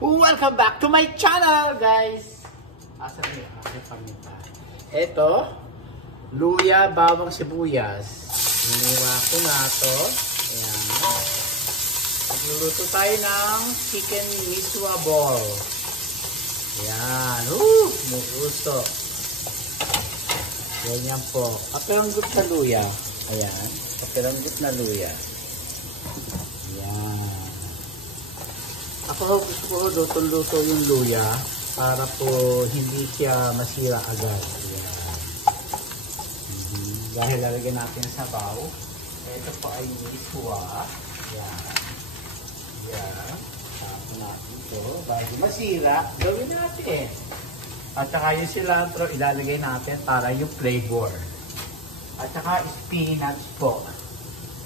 Welcome back to my channel, guys! Asan na yung aking paminta? Ito, luya, bawang sibuyas. Hiniwa ko na ito. Ayan. Magluluto tayo ng chicken miswa ball. Ayan. Mugusto. Ganyan po. Kapiranggot na luya. Ayan. Kapiranggot na luya. Ayan. Ako gusto ko luto-luto yung luya para po hindi siya masira agad. Ayan. Dahil lalagyan natin sa sabaw. Ito po ay miswa. Ayan. Ayan. Tapos natin ito. Bago masira, gawin natin. At saka yung cilantro ilalagay natin para yung flavor. At saka spinach po.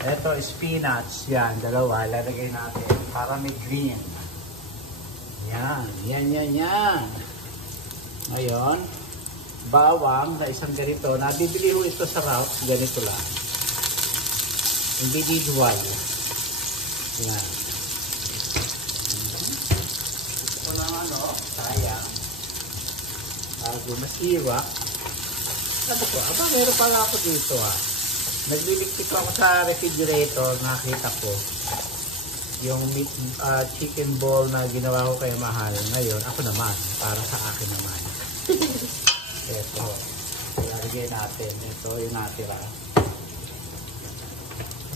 Ito spinach. Yan, dalawa. Ilalagay natin para may green. Yan. Yan. Ngayon, bawang na isang ganito. Nabibili ko ito sa Ralph's. Ganito lang. Individual. Yan. Ito ko lang sayang. Bago masira. Ano ko? Aba, meron pala ako dito Nagliliktik ako sa refrigerator. Nakita ko yung meat, chicken ball na ginawa ko kay Mahal. Ngayon, ako naman. Para sa akin naman. Ito. Ilalagay natin. Ito yung natira.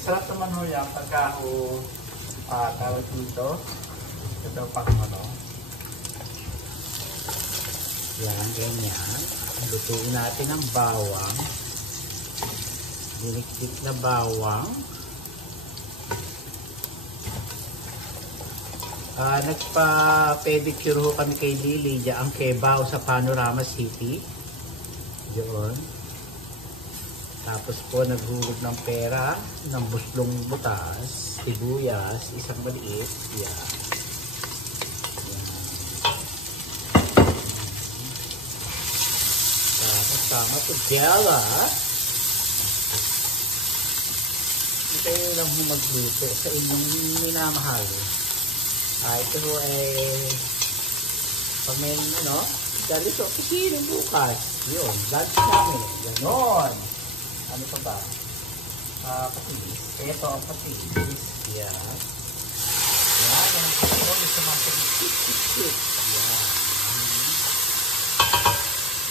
Sarap naman ho yan pagka ako tawag dito. Ito pang Yan, ganyan. Lutuin natin ang bawang. Dinikdik na bawang. Nagpa-pedicure ho kami kay Lily diyan Kebaw sa Panorama City. Diyon. Tapos po naghulog ng pera ng buslong butas, sibuyas, isang maliit. Yan. Tama po, Jella. Hindi kayo lang magluto sa inyong minamahal. Ito ho pag may ganito, kisinin bukas. Yun, lunch namin. Ganon. Ano pa ba? Patis. Ito ang patis. Yan. Yan, yan ang patis. Gusto mga patis. Yan.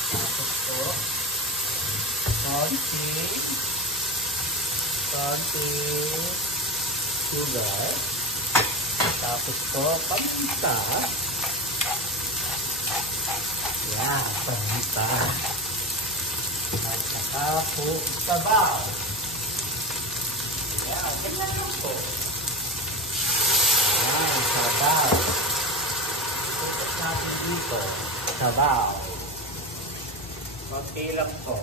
Tapos po, konti sugar. Tapos po, paminta. Yan, paminta. At saka po, sabaw. Yan, ganyan lang po. Yan, sabaw. Ipupot natin dito. Sabaw. Okay lang po.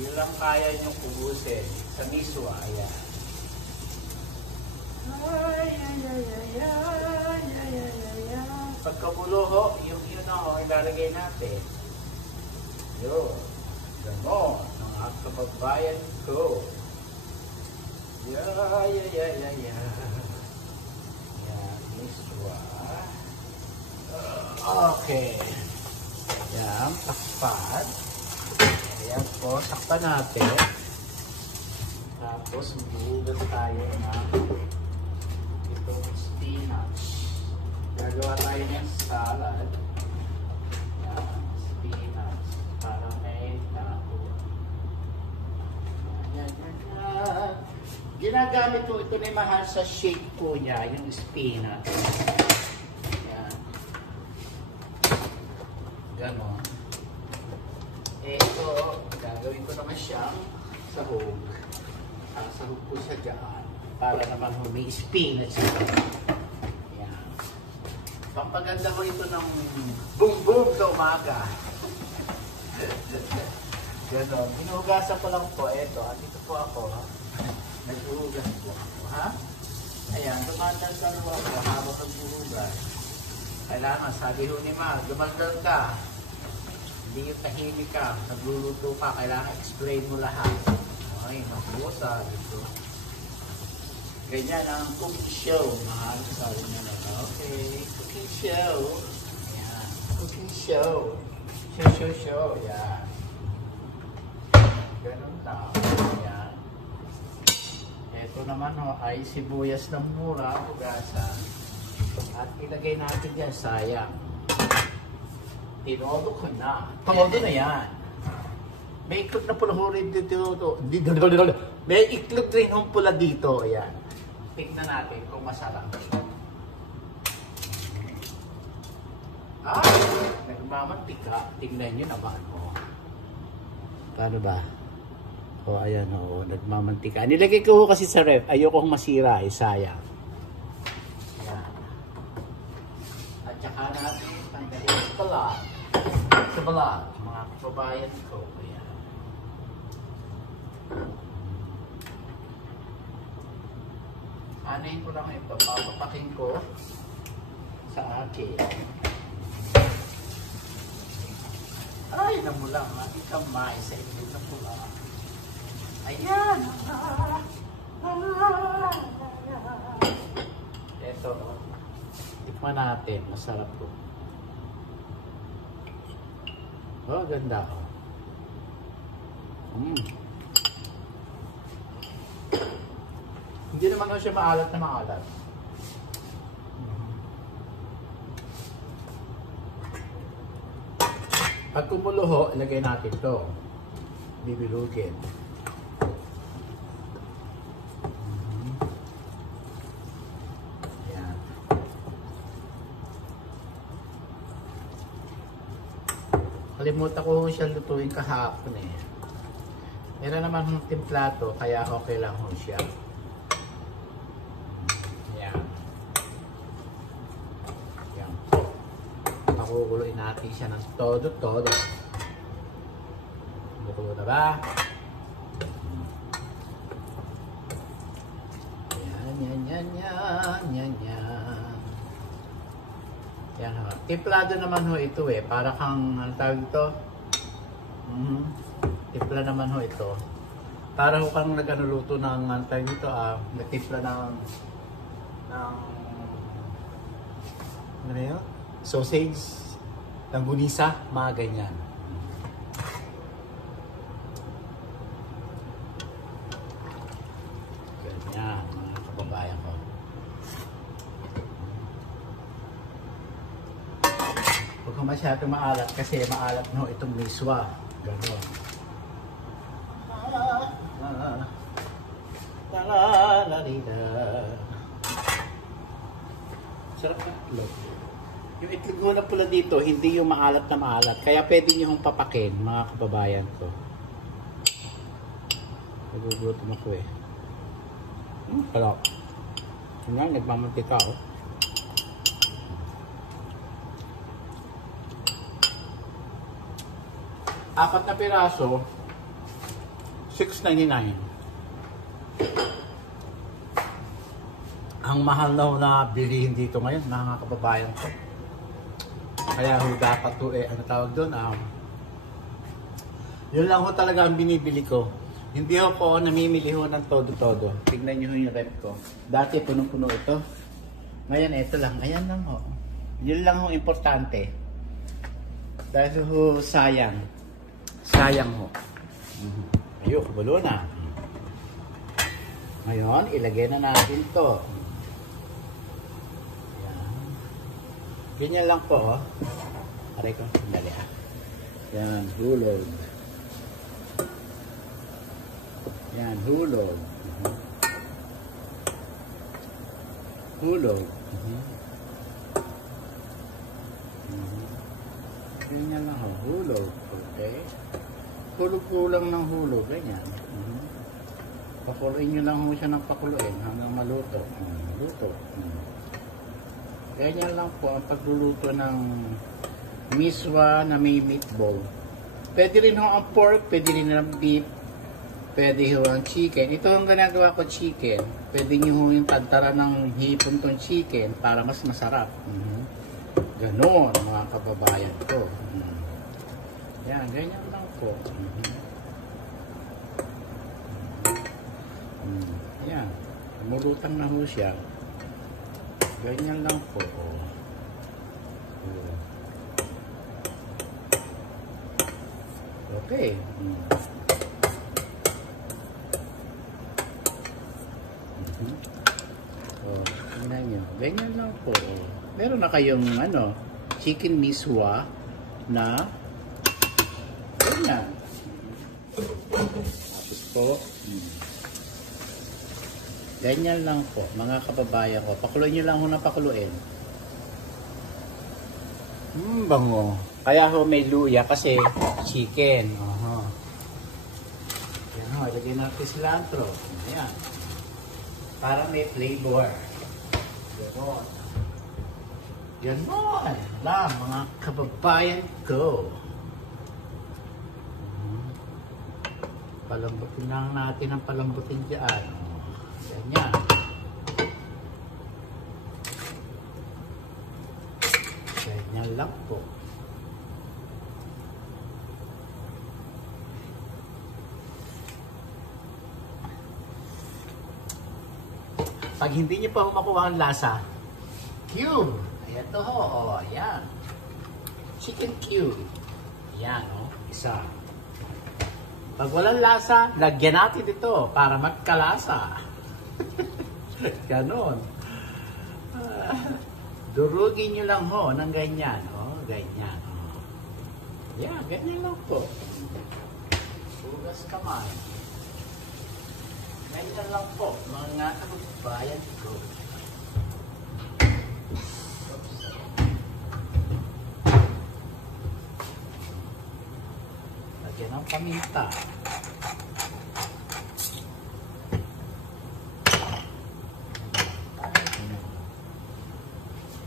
Yun lang kaya nyo kubusin sa miswa. Ayan. Pagkabulo ho, yung yun ilalagay natin. Yun. Ganon. Ang aking kapagbayan ko. Yan, miswa. Okay. Yan, takpan. Ayan po, takpan natin. Tapos, maghuhugas tayo ng itong spinach. Gagawa tayo ng salad. Ayan, spinach. Para may tapo. Ayan. Ginagamit po ito ni Mahal sa shake po niya, yung spinach. Ayan. Ganon. Ito, gagawin ko naman siyang sahog. Sahog ko siya dyan. Para naman may spinach. Ayan. Pampaganda ko ito ng boom-boom sa umaga. Ganon. Hinuhugasan ko lang po. Ito, andito po ako. Naghuhugas po ako. Ha? Ayan, dumandal ka naman ako habang naghuhugas. Kailangan, sabi ho ni Ma, dumandal ka. Hindi yung tahimik ka, nagluluto ka, kailangan explain mo lahat. Ay, makuha, sabi ko. Ganyan ang cooking show. Mahal sa na lang. Okay, cooking show. Ayan, cooking show. Show. Ayan. Ganun tao. Ayan. Ito naman ay sibuyas ng mura, hugasan. At ilagay natin yan, sayang. Tinodo ko na. Todo na yan. May iklog na pula rin dito. May iklog rin yung pula dito. Ayan. Tignan natin kung masarap. Nagmamantika. Tignan nyo naman. Paano ba? Ayan, nagmamantika. Nilagay ko kasi sa ref. Ayokong masira, sayang. Ayan. At saka natin tanggalin sa balat. Mga kababayan ko. Ayan. Anayin ko lang ito. Papapakin ko sa akin. Ay, namulang ang aking kamay sa itlog na pula. Ayan! Ito, tikman natin. Masarap po. Ganda. Hindi naman siya maalat na maalat. Pag kumulo ilagay natin ito. Bibilugin. Ayan. Kalimutan ko siya lutuin kahapon eh. Meron naman yung timplato, kaya okay lang ho siya. Pakukuloyin natin siya ng todo. Bukulo na ba? Yan. Yan ho. Timplado naman ho ito eh. Para kang, ano tawag ito? Timpla naman ho ito. Para ho kang nag-anuluto ng, ano tawag ito, nagtimpla ng ano yun? Sausage, langgunisa, mga ganyan. Ganyan, mga kababayan ko. Huwag kang masyadong maalat kasi maalat no itong miswa. Gano'n. Sarap na itlog. Yung itlog na pula dito, hindi yung maalat na maalat. Kaya pwede nyo hong papakin, mga kababayan ko. Nagugutom ako eh. Hala. Nga, nagmamantika oh. Apat na piraso, $6.99. Ang mahal na bilihin dito ngayon, mga kababayan ko. Kaya ho dapat to ano tawag doon, yun lang ho talaga ang binibili ko. Hindi ho po namimili ho ng todo-todo. Tignan nyo ho yung rep ko. Dati punong-puno ito. Ngayon ito lang. Ayan lang ho. Yun lang ho importante. Dahil ho sayang. Sayang ho. Ayun, kabalo na. Ngayon, ilagay na natin to. Ganyan lang po, oh. Aray ko, sandali ah. Yan, hulog. Yan, hulog. Hulog. Ganyan lang, oh. Hulog. Okay. Hulog po lang ng hulog. Ganyan. Pakuluin nyo lang mo siya ng pakuluin hanggang maluto. Luto. Ganyan lang po ang pagluluto ng miswa na may meatball. Pwede rin ho ang pork, pwede rin ang beef, pwede ho ang chicken. Ito ang ginagawa ko chicken. Pwede nyo ho yung tantara ng hipon tong chicken para mas masarap. Ganon mga kababayan ko. Yan, ganyan lang po. Yan. Lumulutang na ho siya. Ganyan lang po. Okay. Tingnan nyo. Ganyan lang po. Meron na kayong chicken miswa na ganyan. Tapos po, ganyan lang po, mga kababayan ko. Pakuluin nyo lang ho na pakuluin. Bango. Kaya ho may luya kasi chicken. Yan ho, ilagay natin cilantro. Ayan. Para may flavor. Ganon. Ganon lang mga kababayan ko. Palambutin lang natin ang palambutin dyan. Ganyan. Ganyan lang po. Pag hindi nyo pa makuha ang lasa, cube. Ayan to ho. Ayan. Chicken cube. Ayan isa. Pag walang lasa, lagyan natin ito para magkalasa. Ganon. Durugin nyo lang ho ng ganyan. Ganyan. Yeah, ganyan lang po. Hugas kamay. Ganyan lang po, mga kababayan ko. Lagyan ng paminta.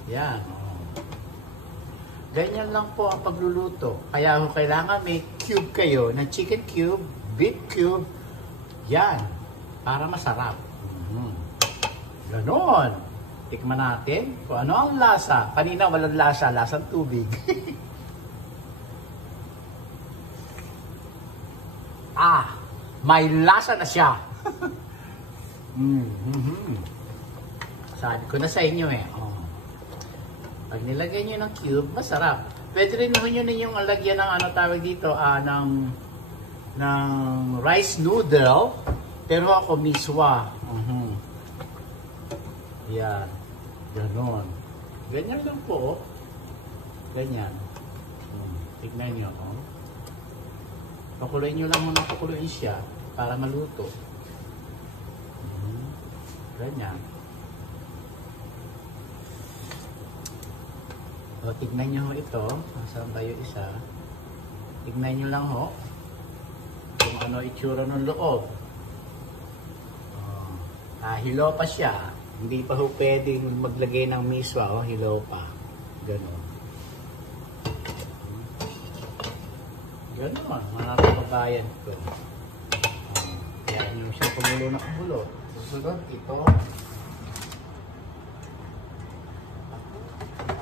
Yan. Ganyan lang po ang pagluluto. Kaya kailangan may cube kayo na chicken cube, beef cube. Yan. Para masarap. Ganon. Tikman natin kung ano ang lasa. Kanina walang lasa, lasang tubig. May lasa na siya. Sabi ko na sa inyo Pag nilagay nyo ng cube, masarap. Pwede rin nyo yung lagyan ng tawag dito, ng rice noodle. Pero ako miswa. Yan. Ganon. Ganyan lang po. Ganyan. Tignan nyo. Pakuluin nyo lang muna, pakuluin siya para maluto. Ganyan. Tignan nyo ito. Masarap ba yung isa? Tignan nyo lang kung ano itsura ng loob. Hilaw pa siya. Hindi pa pwedeng maglagay ng miswa hilaw pa. Ganon. Ganon, mga kababayan ko. Yan yung siya kumulo na kumulo. Susunod, ito.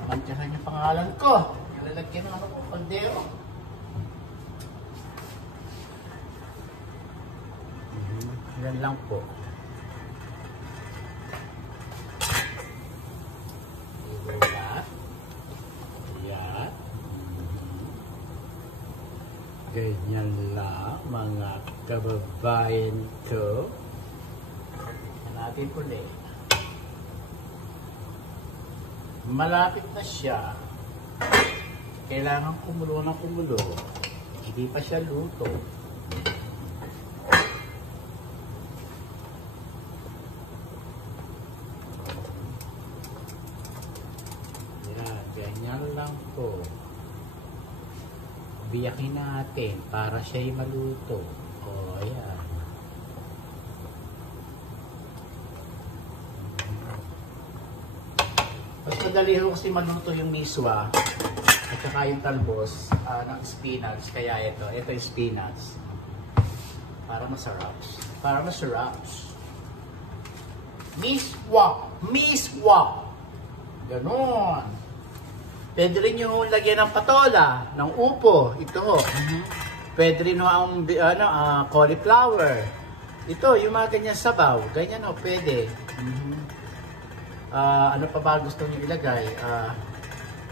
Mantyahan yung pangalan ko. Nalalagyan ng kaldero. Yan lang po. Ganyan lang mga kababayan ko. Natin ulit. Malapit na siya. Kailangan kumulo ng kumulo. Hindi pa siya luto. Yan, ganyan lang po. Biyakin natin para siya'y maluto. Ayan. Mas madali ho kasi maluto yung miswa at saka yung talbos ng spinach. Kaya ito yung spinach. Para masarap. Para masarap. Miswa! Miswa! Ganon. Pwede rin yung lagyan ng patola, ng upo. Ito. Pwede rin ang cauliflower. Ito, yung mga ganyan sabaw. Ganyan pwede. Mhm. Ano pa ba gusto niyo ilagay?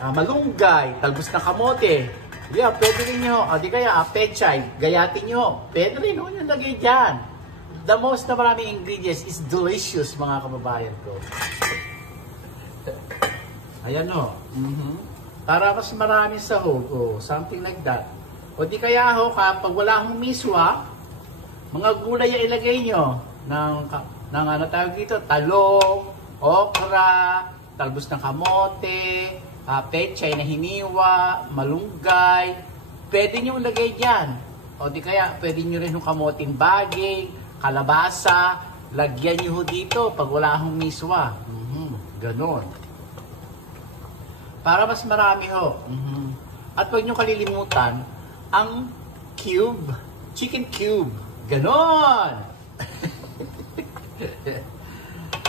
Malunggay, talbos ng kamote. Yeah, pwede rin nyo. O di kaya, pechay, gayatin nyo. Pwede rin, yung lagay dyan. The most na maraming ingredients is delicious, mga kababayan ko. Ayan o. Para mas marami sahog. O, something like that. O di kaya ho, kapag wala akong miswa, mga gulay yung ilagay nyo. Ng ano tawag dito, talong, okra, talbos ng kamote, pechay na hiniwa, malunggay, pwede nyo ilagay dyan. O di kaya, pwede nyo rin yung kamoting baging, kalabasa, lagyan nyo dito pag wala akong miswa. Ganon. Para mas marami ho. At huwag nyo kalilimutan, ang cube, chicken cube. Ganon!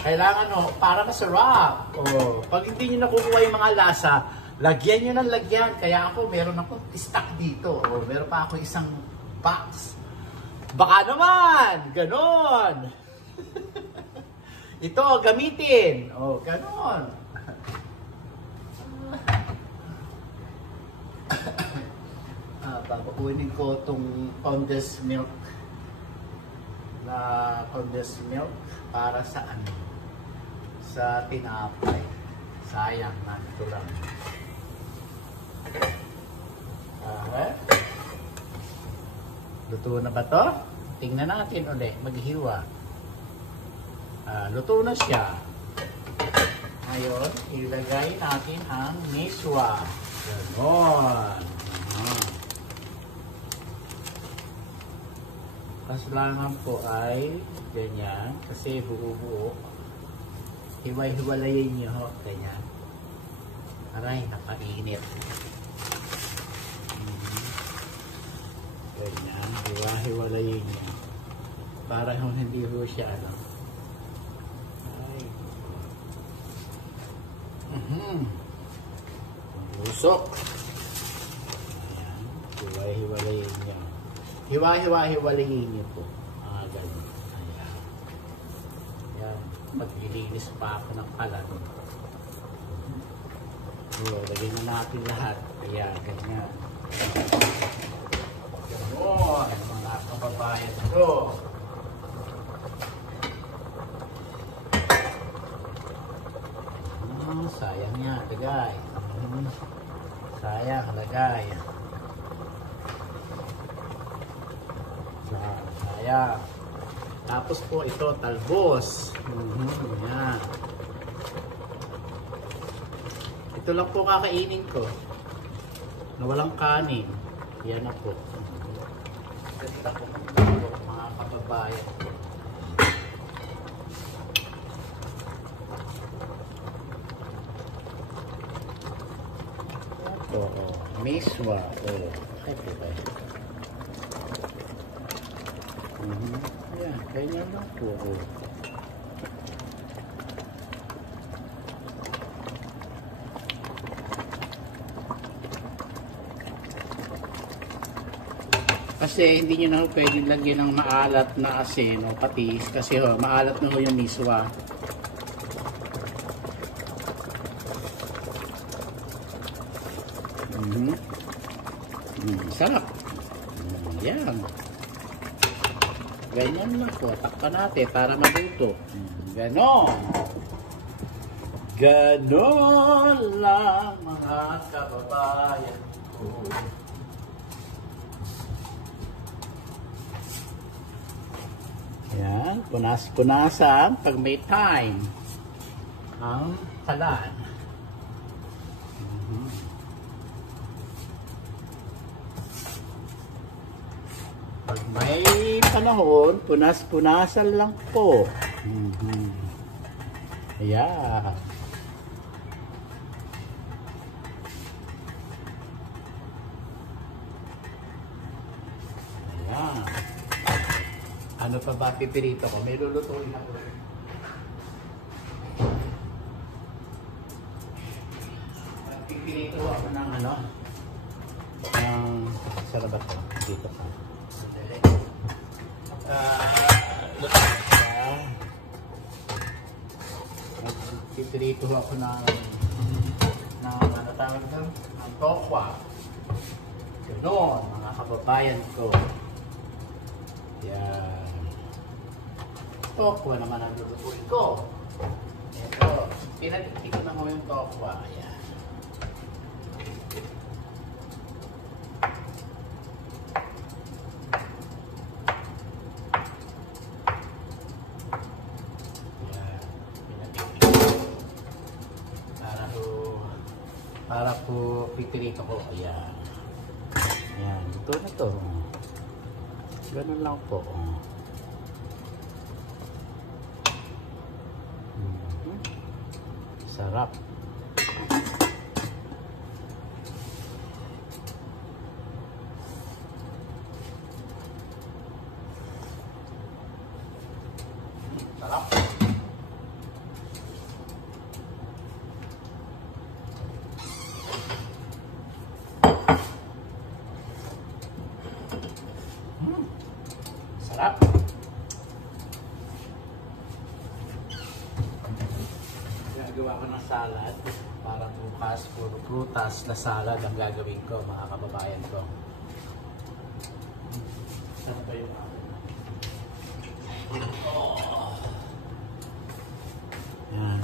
Kailangan para masarap. Pag hindi nyo nakukuha yung mga lasa, lagyan nyo ng lagyan. Kaya ako, meron akong stock dito. Meron pa ako isang box. Baka naman! Ganon! Ito, gamitin. Ganon. Babakuinin ko itong condensed milk para sa sa tinapay. Sayang na ito lang. Luto na ba to? Tingnan natin ulit. Maghiwa. Luto na siya. Ngayon, ilagay natin ang miswa. Ganon. Kasalangan po ay ganyan. Kasi buo-buo. Hiwalay-hiwalayin nyo ho. Ganyan. Aray, nakainit. Ganyan. Hiwalay-hiwalayin nyo. Para hindi ho siya Ay. Lusok. Ayan. Hiwalay-hiwalayin nyo. Hiwalayin nyo po. Ganun. Ayan. Ayan. Maglilinis pa ako ng kalan. Lagyan na natin lahat. Ayan, ganyan. Ganon, mga kababayan ko. Sayang yan, lagay. Sayang, lagay. Sayang. Tapos po ito, talbos. Yan. Ito lang po kakainin ko. Na walang kanin. Yan na po. Ganda po mga kababayan. Ito, miswa. Ay po ba? Yan, ganyan lang po. Kasi hindi nyo na pwedeng lagyan ng maalat na asin o patis kasi maalat na yung miswa. Sarap. Yan. Ganyan lang po. Takpan natin para maluto. Ganon. Ganon lang mga kababayan ko. Yan, punas-punasan pag may time ang kalan. Pag may panahon, punas-punasan lang po. Ayan. Ayan. Ano pa ba pipirito ko? May lulutuin ako. Pipirito ako ng sarap ba ito? Dito pa. Nagpiprito ako ng ano tawag doon? Ng tokwa. Ganoon, mga kababayan ko. Yan. Tokwa naman ang lulutuin ko. Ito, pinagpito na mo yung tokwa. Yan. Para po pitirito ko. Ayan. Ayan. Ito na to. Ganun lang po. Sarap. Sarap. Sarap. Gagawa ko ng salad para bukas puro prutas na salad ang gagawin ko, mga kababayan ko. Saan ba yung oh. Yan.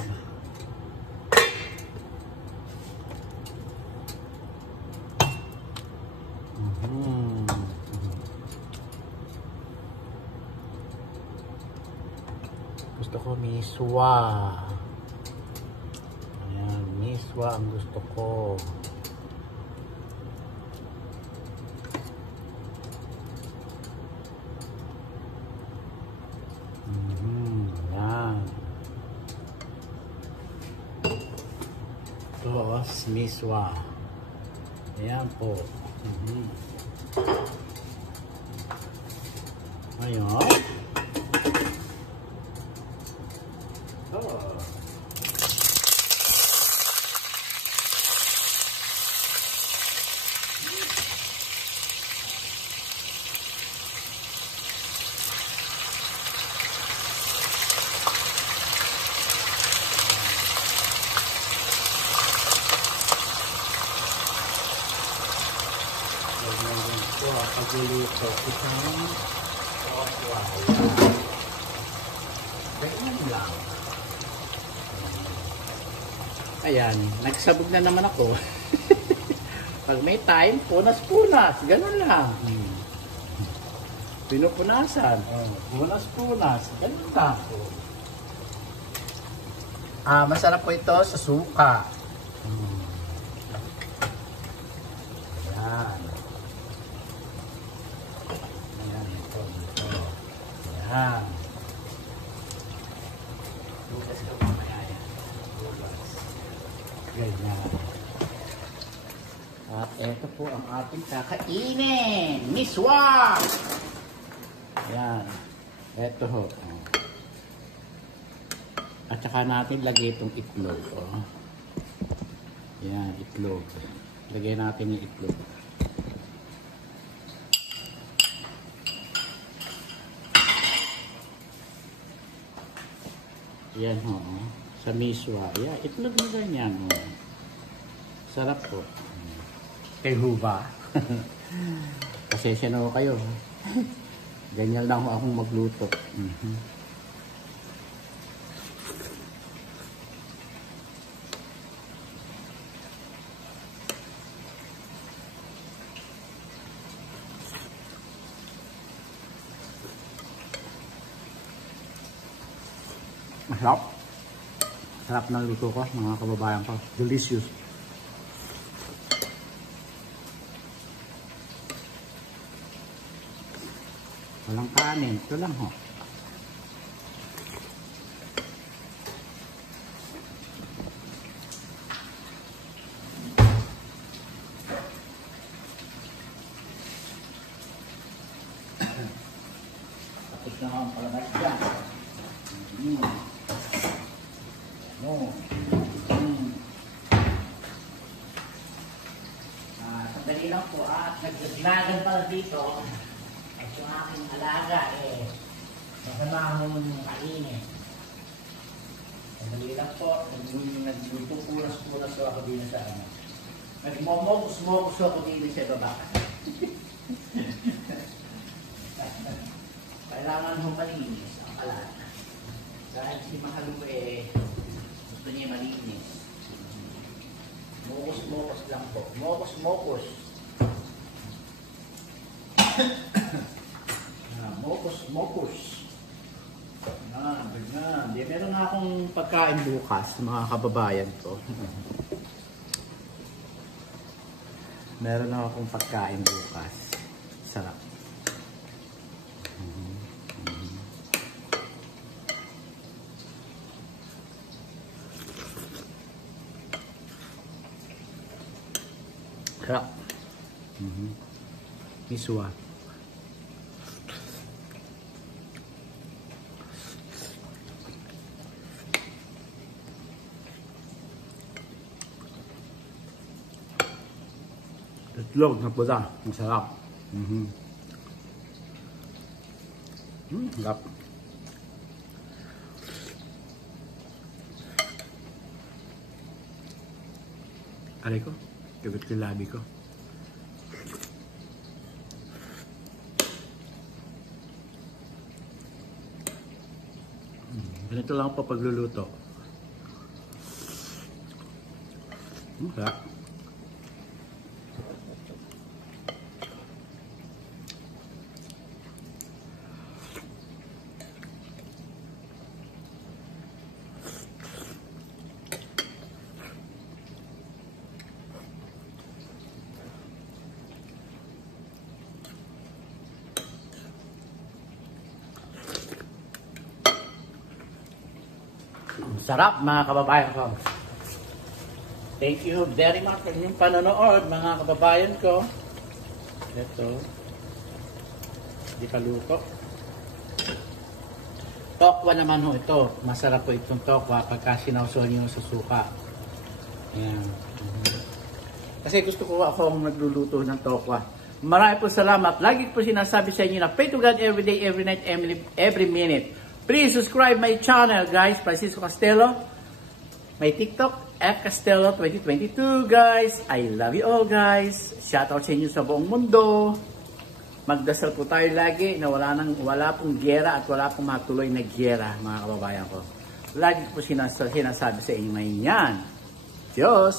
Gusto ko miswa. Ayan, miswa ang gusto ko. Ayan. Ito, miswa. Ayan po. Ngayon. Pagluluto isang tokwa. Ganyan lang. Ayan, nagsabog na naman ako. Pag may time, punas-punas. Ganun lang. Pinupunasan. Punas-punas. Ganun lang. Masarap po ito sa suka. Ayan. Ayan. Lugas ka mamaya yan. Lugas. Ganyan. At ito po ang ating kakainin. Miswa! Ayan. Ito ho. At saka natin lagay itong itlog. Ayan, itlog. Lagay natin yung itlog. Yan ho, sa miswa. Yan, itlog na ganyan. Sarap po. Kay Huba. Pasensya na ho kayo. Ganyan lang ho akong magluto. Masarap. Sarap ng luto ko, mga kababayan ko. Delicious. Walang kanin. Ito lang ho. Tapos na akong palabas dyan. Sandali lang po at naglagan pala dito at yung aking alaga masama akong kainin. Sandali lang po. Nagpupunas-punas ako din sa ano. Nagmomokus-mokus ako din sa baba. Kailangan mo malinis ang kalat. Dahil si Mahalu gusto niya malinis. Mokus-mokus lang po. Mokus-mokus. Mokus-mokus. Ganyan. Meron nga akong pagkain bukas, mga kababayan ko. Meron akong pagkain bukas. Sarap. Sarap. Miswa. Itlog na puta. Masarap. Sarap. Aray ko. Kagat ko yung labi ko. Ganito lang po pagluluto. Sarap. Sarap mga kababayan ko. Thank you very much for inyong panonood mga kababayan ko. Ito. Di pa luto. Tokwa naman ho ito. Masarap po itong tokwa pagka sinawsaw niyo sa suka. Ayan. Kasi gusto ko akong nagluluto ng tokwa. Marami po salamat. Lagi po sinasabi sa inyo na pray to God every day, every night, every minute. Please subscribe my channel, guys. Francisco Castelo. My TikTok, Castelo 2022, guys. I love you all, guys. Shoutout sa inyo sa buong mundo. Magdasal po tayo lagi na wala pong giyera at wala pong matuloy na giyera, mga kababayan ko. Lagi po sinasabi sa inyo ngayon yan. Diyos!